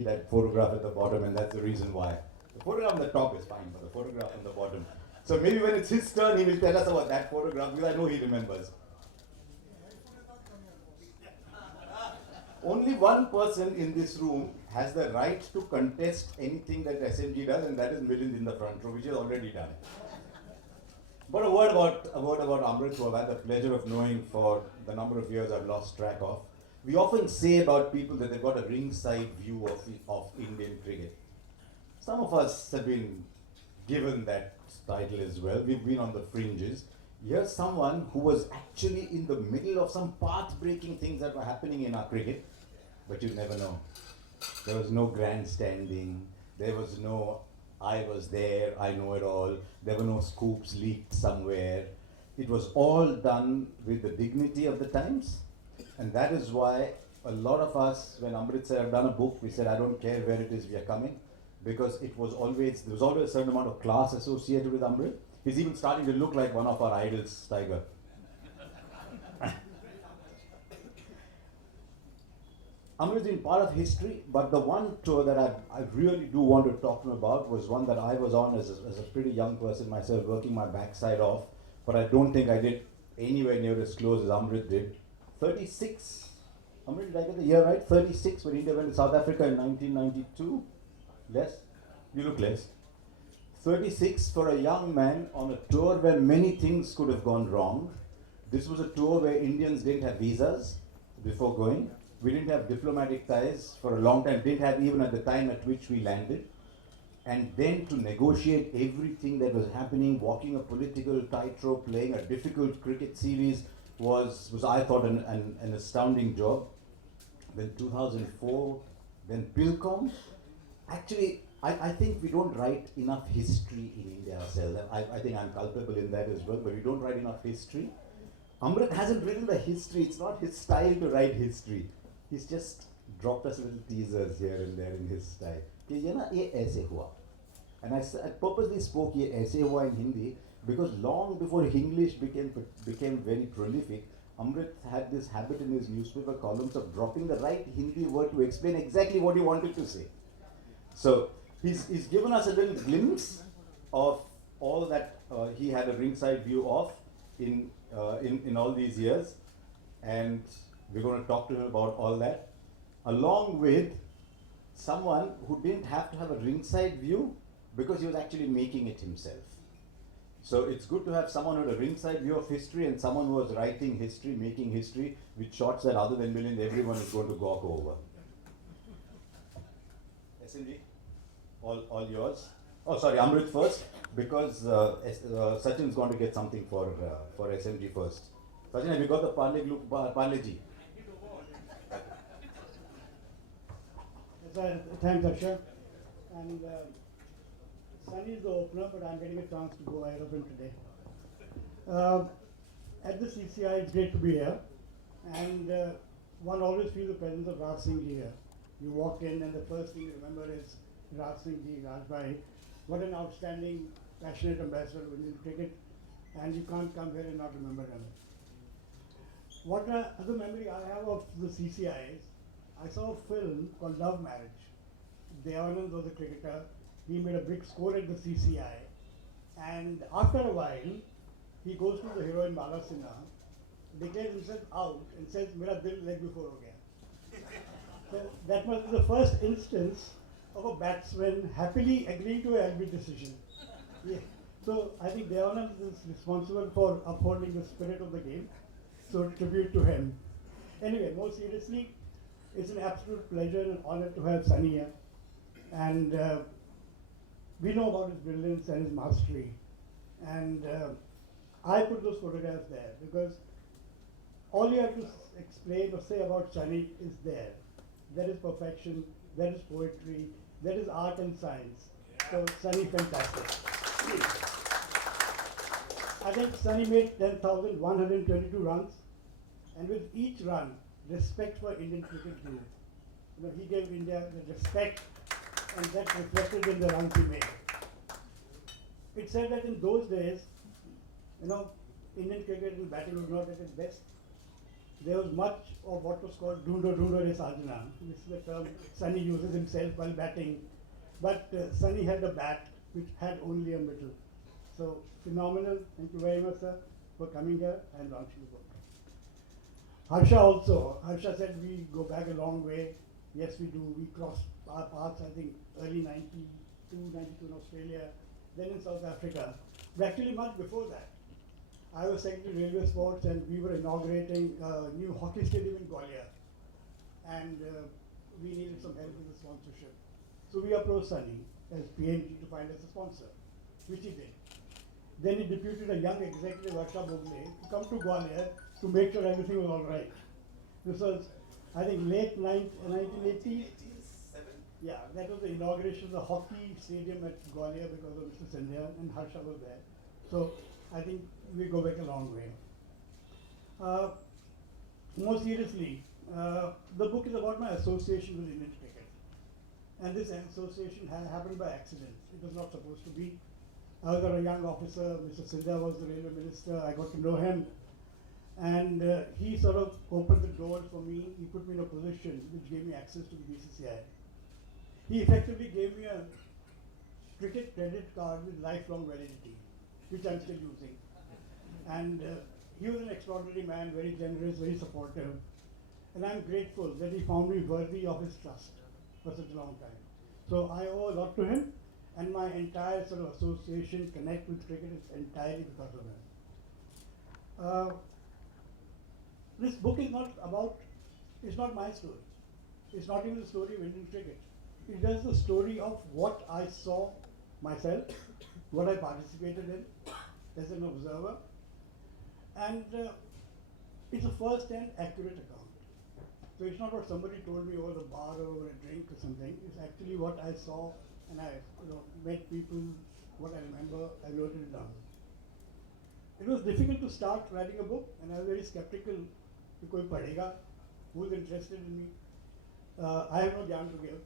that photograph at the bottom, and that's the reason why. The photograph on the top is fine, but the photograph on the bottom. So maybe when it's his turn, he will tell us about that photograph because I know he remembers. Only one person in this room has the right to contest anything that SMG does, and that is Milind in the front row, which is already done. But a word about Amrit, who I've had the pleasure of knowing for the number of years I've lost track of. We often say about people that they've got a ringside view of Indian cricket. Some of us have been given that title as well. We've been on the fringes. Here's someone who was actually in the middle of some path-breaking things that were happening in our cricket, but you never know. There was no grandstanding. There was no, I was there, I know it all. There were no scoops leaked somewhere. It was all done with the dignity of the times. And that is why a lot of us, when Amrit said, I've done a book, we said, I don't care where it is we are coming. Because there was always a certain amount of class associated with Amrit. He's even starting to look like one of our idols, Tiger. Amrit's been part of history, but the one tour that I really do want to talk to him about was one that I was on as a pretty young person myself, working my backside off, but I don't think I did anywhere near as close as Amrit did. 36, Amrit, did I get the year right? 36 when India went to South Africa in 1992? Less? You look less. 36 for a young man on a tour where many things could have gone wrong. This was a tour where Indians didn't have visas before going. We didn't have diplomatic ties for a long time, didn't have even at the time at which we landed. And then to negotiate everything that was happening, walking a political tightrope, playing a difficult cricket series was I thought, an astounding job. Then 2004, then Pilcom. Actually, I think we don't write enough history in India ourselves. I think I'm culpable in that as well, but we don't write enough history. Amrit hasn't written the history, it's not his style to write history. He's just dropped us little teasers here and there in his style. कि ये ना ये ऐसे हुआ. And I purposely spoke ये ऐसे हुआ in Hindi because long before English became very prolific, Amrit had this habit in his newspaper columns of dropping the right Hindi word to explain exactly what he wanted to say. So he's given us a little glimpse of all that he had a ringside view of in all these years, and we're going to talk to him about all that, along with someone who didn't have to have a ringside view because he was actually making it himself. So it's good to have someone with a ringside view of history and someone who was writing history, making history, with shots that other than Milind, everyone is going to gawk over. SNG, all yours. Oh, sorry, Amrit first, because Sachin's going to get something for SMG first. Sachin, have you got the Parle Ji? Thanks, Akshay. And Sunny is the opener, but I'm getting a chance to go ahead of him today. At the CCI, it's great to be here. And one always feels the presence of Raj Singh Ji here. You walk in, and the first thing you remember is Raj Singh Ji, Rajbhai. What an outstanding, passionate ambassador of Indian cricket. And you can't come here and not remember him. What other memory I have of the CCI is, I saw a film called Love Marriage. Devanand was a cricketer. He made a big score at the CCI. And after a while, he goes to the heroine Bala Sinha, declares himself out and says, Mera dil leg before ho gaya. So that was the first instance of a batsman happily agreeing to an LB decision. Yeah. So I think Devanand is responsible for upholding the spirit of the game. So tribute to him. Anyway, more seriously, it's an absolute pleasure and honor to have Sunny here. And we know about his brilliance and his mastery. And I put those photographs there because all you have to explain or say about Sunny is there. That is perfection, that is poetry, that is art and science. So Sunny, fantastic. I think Sunny made 10,122 runs, and with each run, respect for Indian cricket grew. You know, he gave India the respect, and that reflected in the runs he made. It said that in those days, you know, Indian cricket and batting was not at its best. there was much of what was called Dhundo Dhundo Re Sajna. This is the term Sunny uses himself while batting. But Sunny had a bat which had only a middle. So phenomenal. Thank you very much, sir, for coming here and launching the book. Harsha also. Harsha said we go back a long way. Yes, we do. We crossed our paths, I think, early 92 in Australia, then in South Africa. But actually much before that. I was Secretary Railway Sports and we were inaugurating a new hockey stadium in Gwalior. And we needed some help with the sponsorship. So we approached Sunny as PNG to find us a sponsor, which he did. Then he deputed a young executive, Harsha Bogle, to come to Gwalior to make sure everything was all right. This was, I think, late 1980s. Yeah, that was the inauguration of the hockey stadium at Gwalior because of Mr. Sindhya, and Harsha was there. So I think we go back a long way. More seriously, the book is about my association with Indian cricket. And this association happened by accident. It was not supposed to be. I was a young officer, Mr. Sindhya was the railway minister, I got to know him. And he sort of opened the doors for me, he put me in a position which gave me access to the BCCI. He effectively gave me a cricket credit card with lifelong validity, which I'm still using. And he was an extraordinary man, very generous, very supportive. And I'm grateful that he found me worthy of his trust for such a long time. So I owe a lot to him, and my entire sort of association, connect with cricket, is entirely because of him. This book is not about, it's not my story. It's not even the story of Indian cricket. It is the story of what I saw myself, what I participated in as an observer, and it's a first-hand accurate account. So it's not what somebody told me over the bar or over a drink or something. It's actually what I saw, and I met people, what I remember, I wrote it down. It was difficult to start writing a book, and I was very skeptical. Koi padhega, who's interested in me? I have no jam to give.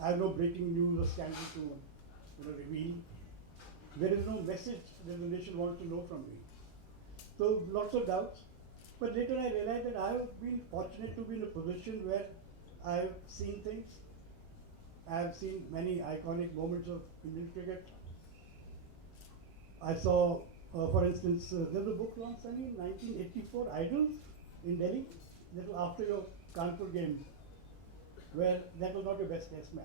I have no breaking news or scandal to reveal. There is no message that the nation wants to know from me. So lots of doubts. But later I realized that I have been fortunate to be in a position where I have seen things. I have seen many iconic moments of Indian cricket. I saw, for instance, there was a book launched in 1984, Idols, in Delhi, that was after your Kanpur game, where that was not your best test match.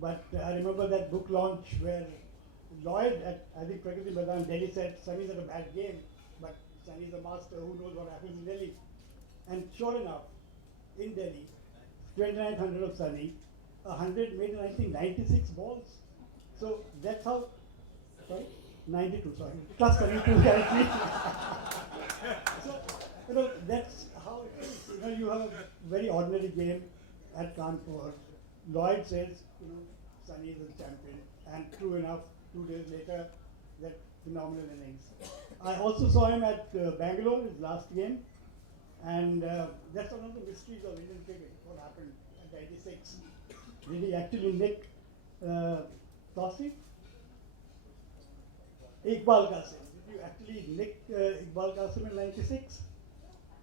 But I remember that book launch where Lloyd at, I think, Prakriti Madan, Delhi said, Sunny's had a bad game, but Sunny's a master, who knows what happens in Delhi. And sure enough, in Delhi, 2900 of Sunny, 100 made in, I think, 96 balls. So that's how, sorry, 92, sorry. Plus 32 guys. So, that's how it is. You have a very ordinary game at Kanpur. Lloyd says, Sunny is the champion. And true enough, 2 days later, that phenomenal innings. I also saw him at Bangalore, his last game. And that's one of the mysteries of Indian cricket, what happened at 86. Did he actually nick Tauseef? Iqbal Qasim. Did you actually nick Iqbal Qasim in 96?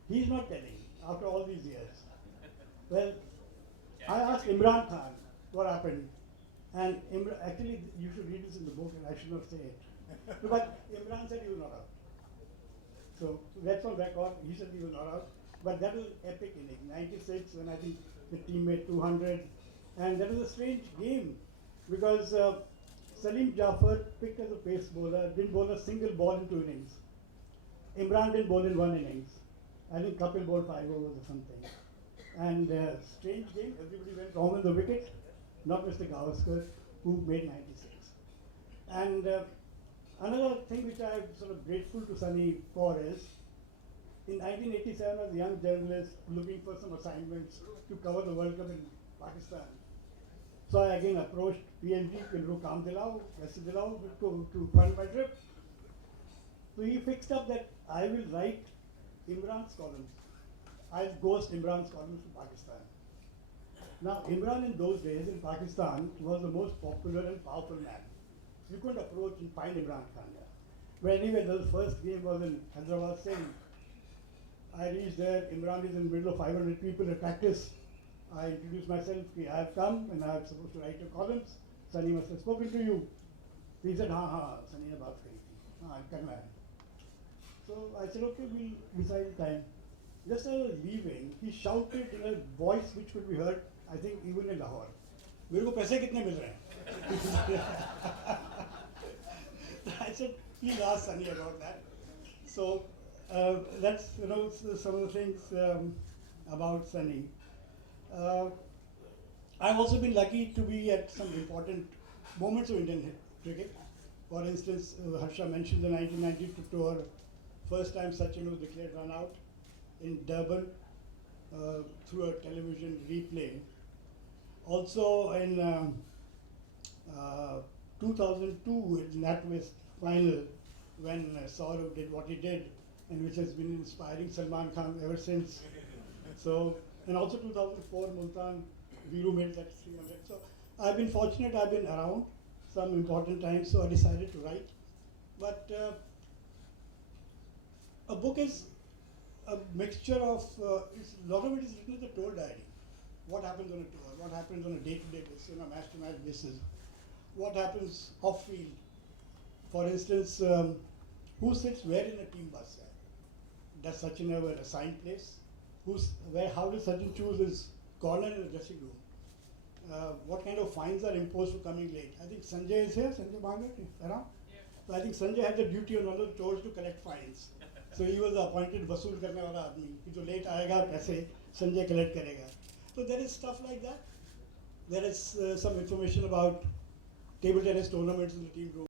He's not telling after all these years. Well, I asked Imran Khan what happened. And actually, you should read this in the book, and I should not say it. But Imran said he was not out. So that's on record. He said he was not out. But that was epic inning. 96, when I think the team made 200. And that was a strange game because Salim Jafar, picked as a pace bowler, didn't bowl a single ball in 2 innings. Imran didn't bowl in 1 innings. I think Kapil bowled 5 overs or something. And strange game. Everybody went wrong on the wicket. Not Mr. Gavaskar, who made 96. And another thing which I'm sort of grateful to Sunny for is, in 1987, as a young journalist looking for some assignments to cover the World Cup in Pakistan. So I again approached PNG, Kam Dilao, to fund my trip. So he fixed up that I will write Imran's columns. I'll ghost Imran's columns to Pakistan. Now, Imran in those days in Pakistan was the most popular and powerful man. You couldn't approach and find Imran Khan there. But anyway, the first game was in Hyderabad Singh. I reached there, Imran is in the middle of 500 people at practice. I introduced myself, I have come and I am supposed to write your columns. Sunny must have spoken to you. He said, हाँ, Sunny ने बात करी थी, हाँ, करना है. So I said, okay, we'll decide time. Just as I was leaving, he shouted in a voice which could be heard, I think, even in Lahore. मेरे को पैसे कितने मिल रहे हैं? I said, please ask Sunny about that. So that's some of the things about Sunny. I've also been lucky to be at some important moments of Indian cricket. For instance, Harsha mentioned the 1992 tour. First time Sachin was declared run out in Durban through a television replay. Also in 2002 in NatWest final when Saurav did what he did and which has been inspiring Salman Khan ever since. So, and also 2004 Multan, Viru made that 300. So I've been fortunate, I've been around some important times, so I decided to write. But a book is a mixture of, a lot of it is written as a tour diary. What happens on a tour, what happens on a day-to-day basis, on a match-to-match basis, what happens off-field. For instance, who sits where in a team bus? Does Sachin have an assigned place? How does Sachin choose his corner in the dressing room? What kind of fines are imposed for coming late? I think Sanjay is here, Sanjay Bhagat, around? Yeah. So I think Sanjay had the duty on one of the tours to collect fines. So he was the appointed वसूल करने वाला आदमी कि जो late आएगा पैसे Sanjay collect करेगा. So there is stuff like that. There is some information about table tennis tournaments in the team room.